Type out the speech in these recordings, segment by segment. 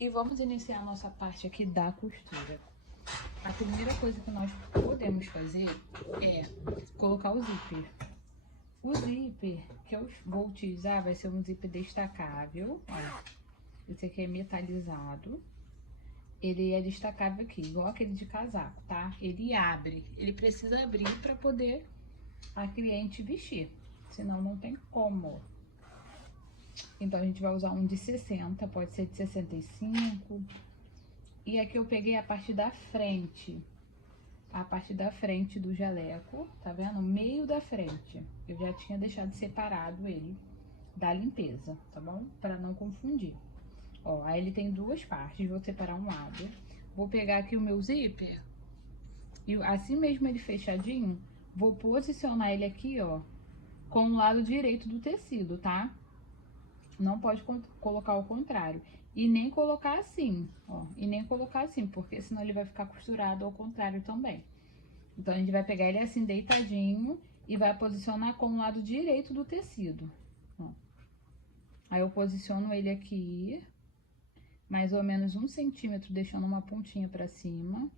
E vamos iniciar a nossa parte aqui da costura. A primeira coisa que nós podemos fazer é colocar o zíper. O zíper que eu vou utilizar vai ser um zíper destacável, ó. Esse aqui é metalizado. Ele é destacável aqui, igual aquele de casaco, tá? Ele abre, ele precisa abrir para poder a cliente vestir, senão não tem como. Então, a gente vai usar um de 60, pode ser de 65. E aqui eu peguei a parte da frente. A parte da frente do jaleco, tá vendo? Meio da frente. Eu já tinha deixado separado ele da limpeza, tá bom? Pra não confundir. Ó, aí ele tem duas partes, vou separar um lado. Vou pegar aqui o meu zíper. E assim mesmo ele fechadinho, vou posicionar ele aqui, ó, com o lado direito do tecido, tá? Não pode colocar ao contrário. E nem colocar assim, ó. E nem colocar assim, porque senão ele vai ficar costurado ao contrário também. Então, a gente vai pegar ele assim, deitadinho, e vai posicionar com o lado direito do tecido, ó. Aí, eu posiciono ele aqui, mais ou menos 1 centímetro, deixando uma pontinha pra cima.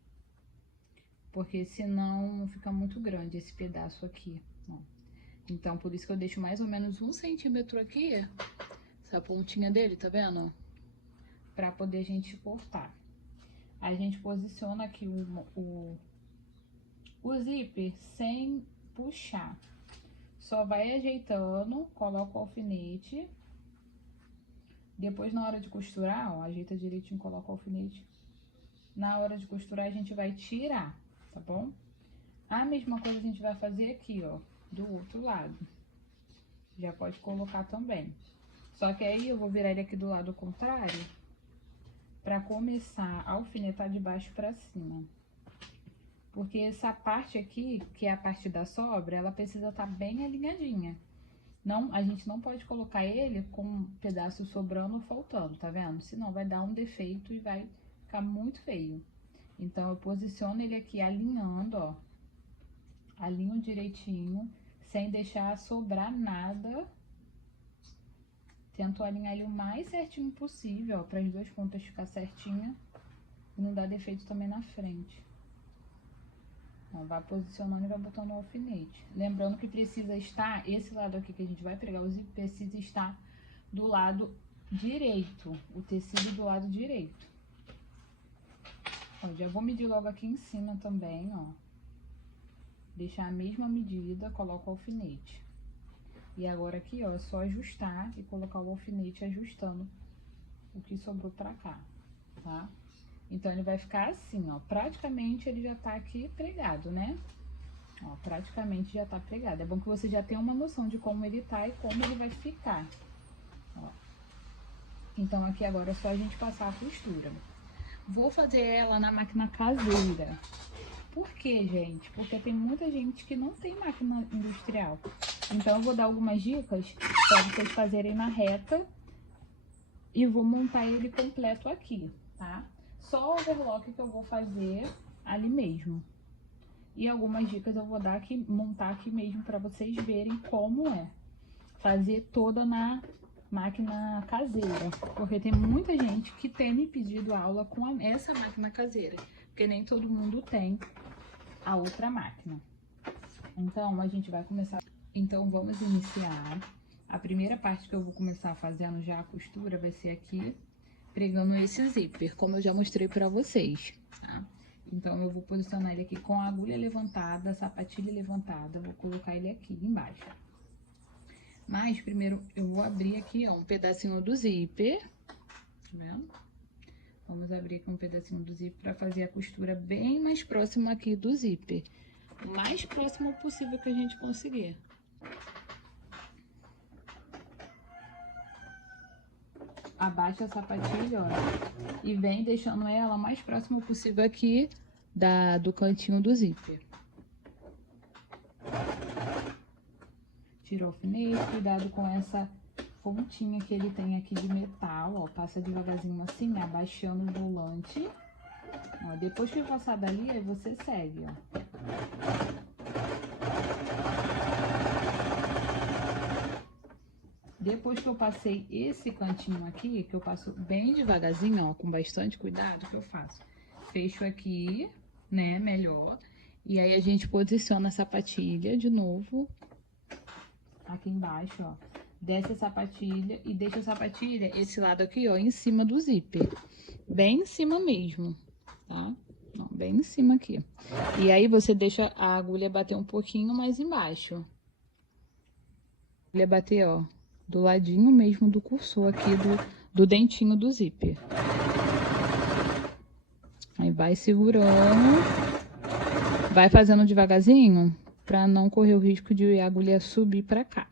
Porque senão fica muito grande esse pedaço aqui, ó. Então, por isso que eu deixo mais ou menos 1 centímetro aqui, essa pontinha dele, tá vendo? Pra poder a gente cortar. Aí a gente posiciona aqui o zíper sem puxar. Só vai ajeitando, coloca o alfinete. Depois, na hora de costurar, ó, ajeita direitinho, coloca o alfinete. Na hora de costurar, a gente vai tirar, tá bom? A mesma coisa a gente vai fazer aqui, ó, do outro lado. Já pode colocar também. Só que aí eu vou virar ele aqui do lado contrário, pra começar a alfinetar de baixo pra cima. Porque essa parte aqui, que é a parte da sobra, ela precisa estar bem alinhadinha. Não, a gente não pode colocar ele com um pedaço sobrando ou faltando, tá vendo? Senão vai dar um defeito e vai ficar muito feio. Então, eu posiciono ele aqui alinhando, ó. Alinho direitinho, sem deixar sobrar nada. Tento alinhar ele o mais certinho possível, ó, para as duas pontas ficar certinha e não dar defeito também na frente. Ó, vai posicionando e vai botando o alfinete. Lembrando que precisa estar, esse lado aqui que a gente vai pregar o zíper, precisa estar do lado direito, o tecido do lado direito. Ó, já vou medir logo aqui em cima também, ó. Deixar a mesma medida, coloco o alfinete. E agora aqui, ó, é só ajustar e colocar o alfinete ajustando o que sobrou pra cá, tá? Então, ele vai ficar assim, ó, praticamente ele já tá aqui pregado, né? Ó, praticamente já tá pregado. É bom que você já tenha uma noção de como ele tá e como ele vai ficar, ó. Então, aqui agora é só a gente passar a costura. Vou fazer ela na máquina caseira. Por quê, gente? Porque tem muita gente que não tem máquina industrial. Então, eu vou dar algumas dicas para vocês fazerem na reta e vou montar ele completo aqui, tá? Só o overlock que eu vou fazer ali mesmo. E algumas dicas eu vou dar aqui, montar aqui mesmo para vocês verem como é fazer toda na máquina caseira. Porque tem muita gente que tem me pedido aula com essa máquina caseira, porque nem todo mundo tem a outra máquina. Então, a gente vai começar. Então, vamos iniciar. A primeira parte que eu vou começar fazendo já a costura vai ser aqui, pregando esse zíper, como eu já mostrei pra vocês, tá? Então, eu vou posicionar ele aqui com a agulha levantada, a sapatilha levantada, vou colocar ele aqui embaixo. Mas, primeiro, eu vou abrir aqui, ó, um pedacinho do zíper, tá vendo? Vamos abrir aqui um pedacinho do zíper pra fazer a costura bem mais próxima aqui do zíper. O mais próximo possível que a gente conseguir. Abaixa a sapatilha, ó, e vem deixando ela mais próximo possível aqui do cantinho do zíper. Tira o alfinete, cuidado com essa pontinha que ele tem aqui de metal, ó, passa devagarzinho assim, abaixando o volante. Ó, depois que passar dali, aí você segue, ó. Depois que eu passei esse cantinho aqui, que eu passo bem devagarzinho, ó, com bastante cuidado, o que eu faço? Fecho aqui, né, melhor. E aí a gente posiciona a sapatilha de novo aqui embaixo, ó. Desce a sapatilha e deixa a sapatilha, esse lado aqui, ó, em cima do zíper. Bem em cima mesmo, tá? Ó, bem em cima aqui. E aí você deixa a agulha bater um pouquinho mais embaixo. A agulha bater, ó, do ladinho mesmo do cursor aqui, do dentinho do zíper. Aí vai segurando, vai fazendo devagarzinho, pra não correr o risco de a agulha subir pra cá.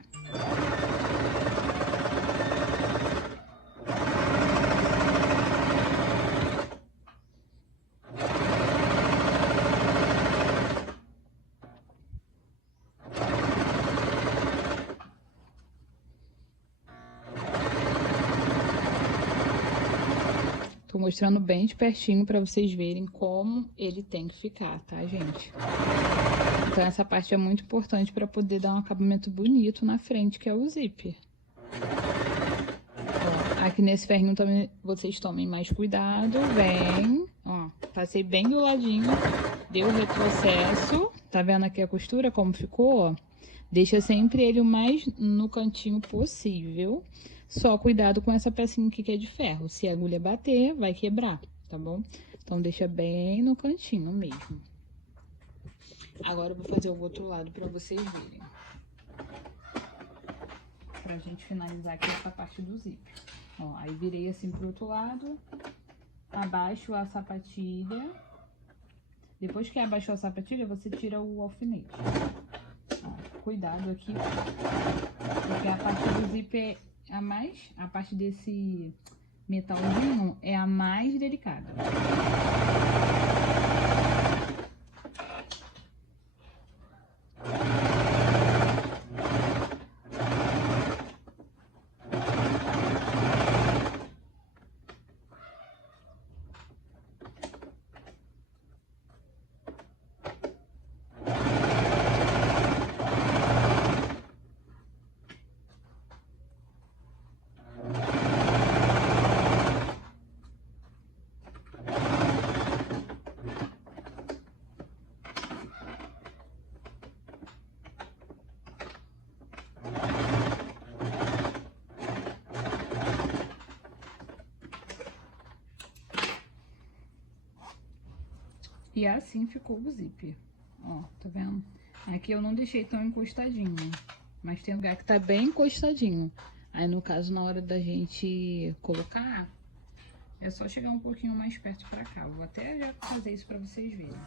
Tô mostrando bem de pertinho pra vocês verem como ele tem que ficar, tá, gente? Então, essa parte é muito importante pra poder dar um acabamento bonito na frente, que é o zíper. Ó, aqui nesse ferrinho também vocês tomem mais cuidado, vem, ó, passei bem do ladinho, deu retrocesso, tá vendo aqui a costura como ficou, ó? Deixa sempre ele o mais no cantinho possível. Só cuidado com essa pecinha aqui que é de ferro. Se a agulha bater, vai quebrar, tá bom? Então, deixa bem no cantinho mesmo. Agora, eu vou fazer o outro lado pra vocês verem. Pra gente finalizar aqui essa parte do zíper. Ó, aí virei assim pro outro lado. Abaixo a sapatilha. Depois que abaixou a sapatilha, você tira o alfinete. Ó, cuidado aqui, porque a parte do zíper a parte desse metalzinho é a mais delicada. E assim ficou o zíper. Ó, tá vendo? Aqui eu não deixei tão encostadinho, mas tem lugar que tá bem encostadinho. Aí, no caso, na hora da gente colocar, é só chegar um pouquinho mais perto pra cá. Vou até já fazer isso pra vocês verem.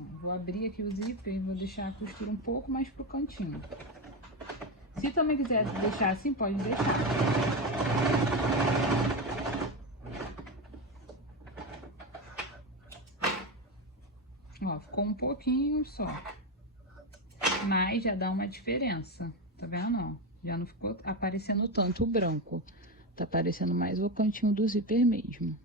Ó, vou abrir aqui o zíper e vou deixar a costura um pouco mais pro cantinho. Se também quiser deixar assim, pode deixar. Ó, ficou um pouquinho só. Mas já dá uma diferença, tá vendo, ó? Já não ficou aparecendo tanto o branco. Tá aparecendo mais o cantinho do zíper mesmo.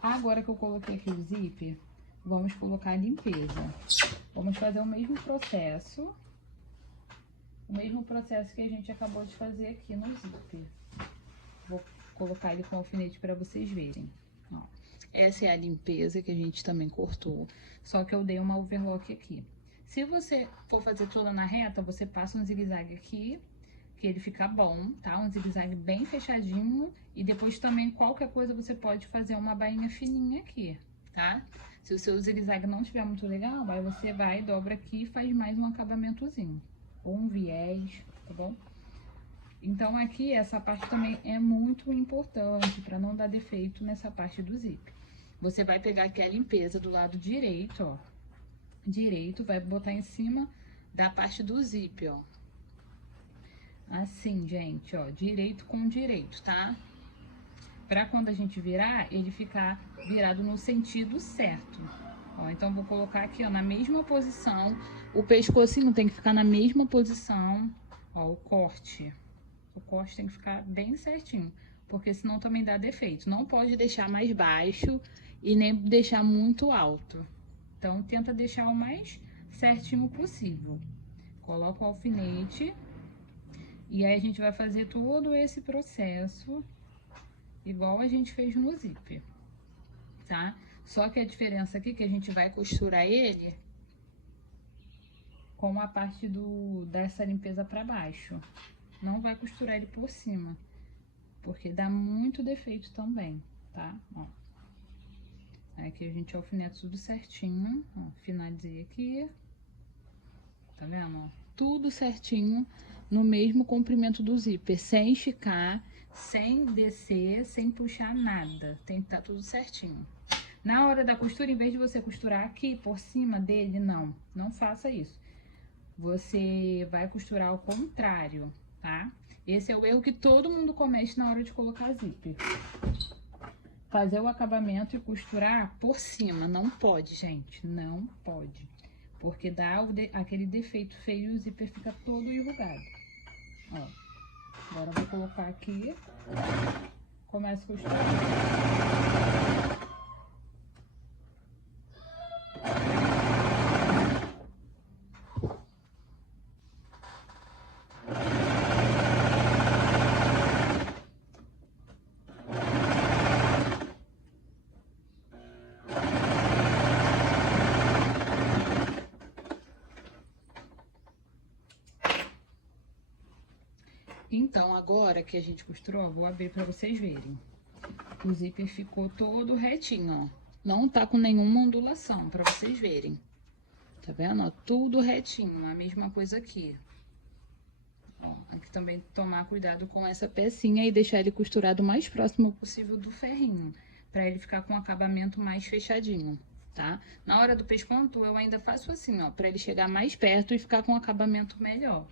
Agora que eu coloquei aqui o zíper, vamos colocar a limpeza. Vamos fazer o mesmo processo. O mesmo processo que a gente acabou de fazer aqui no zíper. Vou colocar ele com alfinete para vocês verem. Ó, essa é a limpeza que a gente também cortou, só que eu dei uma overlock aqui. Se você for fazer toda na reta, você passa um zigue-zague aqui, que ele fica bom, tá? Um zigue-zague bem fechadinho. E depois também, qualquer coisa, você pode fazer uma bainha fininha aqui, tá? Se o seu zigue-zague não estiver muito legal, aí você vai, dobra aqui e faz mais um acabamentozinho. Ou um viés, tá bom? Então, aqui, essa parte também é muito importante para não dar defeito nessa parte do zíper. Você vai pegar aqui a limpeza do lado direito, ó. Direito, vai botar em cima da parte do zíper, ó. Assim, gente, ó, direito com direito, tá? Pra quando a gente virar, ele ficar virado no sentido certo. Ó, então, vou colocar aqui, ó, na mesma posição. O pescocinho tem que ficar na mesma posição. Ó, o corte. O corte tem que ficar bem certinho, porque senão também dá defeito. Não pode deixar mais baixo e nem deixar muito alto. Então, tenta deixar o mais certinho possível. Coloca o alfinete e aí a gente vai fazer todo esse processo igual a gente fez no zíper, tá? Só que a diferença aqui é que a gente vai costurar ele com a parte dessa limpeza pra baixo. Não vai costurar ele por cima, porque dá muito defeito também, tá? Ó. Aqui a gente alfineta tudo certinho, ó, finalizei aqui, tá vendo? Ó, tudo certinho, no mesmo comprimento do zíper, sem esticar, sem descer, sem puxar nada, tem que estar tudo certinho. Na hora da costura, em vez de você costurar aqui por cima dele, não faça isso. Você vai costurar ao contrário, tá? Esse é o erro que todo mundo comete na hora de colocar zíper. Fazer o acabamento e costurar por cima. Não pode, gente. Não pode. Porque dá aquele defeito feio e o zíper fica todo enrugado. Ó. Agora eu vou colocar aqui. Começa a costurar. Então, agora que a gente costurou, eu vou abrir pra vocês verem. O zíper ficou todo retinho, ó. Não tá com nenhuma ondulação, pra vocês verem. Tá vendo? Ó, tudo retinho, a mesma coisa aqui. Ó, aqui também tomar cuidado com essa pecinha e deixar ele costurado o mais próximo possível do ferrinho, pra ele ficar com o acabamento mais fechadinho, tá? Na hora do pesponto, eu ainda faço assim, ó, pra ele chegar mais perto e ficar com o acabamento melhor.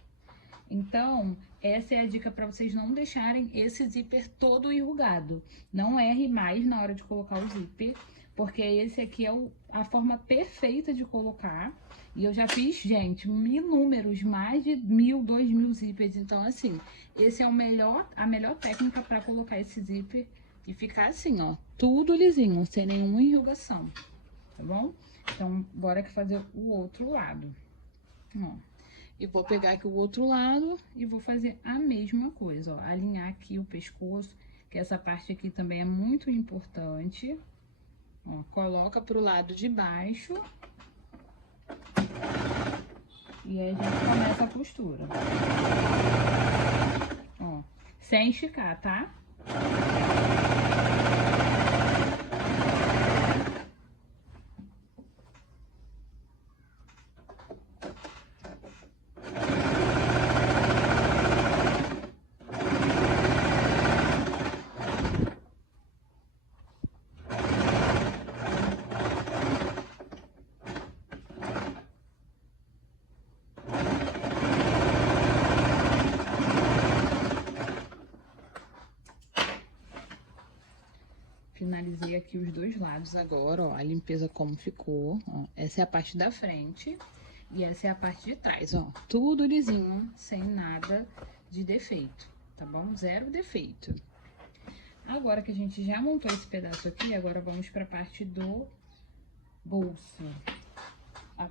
Então, essa é a dica para vocês não deixarem esse zíper todo enrugado. Não erre mais na hora de colocar o zíper, porque esse aqui é a forma perfeita de colocar. E eu já fiz, gente, números, mais de 1.000, 2.000 zíperes. Então, assim, esse é a melhor técnica para colocar esse zíper e ficar assim, ó, tudo lisinho, sem nenhuma enrugação, tá bom? Então, bora aqui fazer o outro lado, ó. E vou pegar aqui o outro lado e vou fazer a mesma coisa, ó. Alinhar aqui o pescoço, que essa parte aqui também é muito importante. Ó, coloca pro lado de baixo. E aí a gente começa a costura. Ó, sem esticar, tá? Finalizei aqui os dois lados agora, ó, a limpeza como ficou, ó. Essa é a parte da frente e essa é a parte de trás, ó. Tudo lisinho, sem nada de defeito, tá bom? Zero defeito. Agora que a gente já montou esse pedaço aqui, agora vamos pra parte do bolso.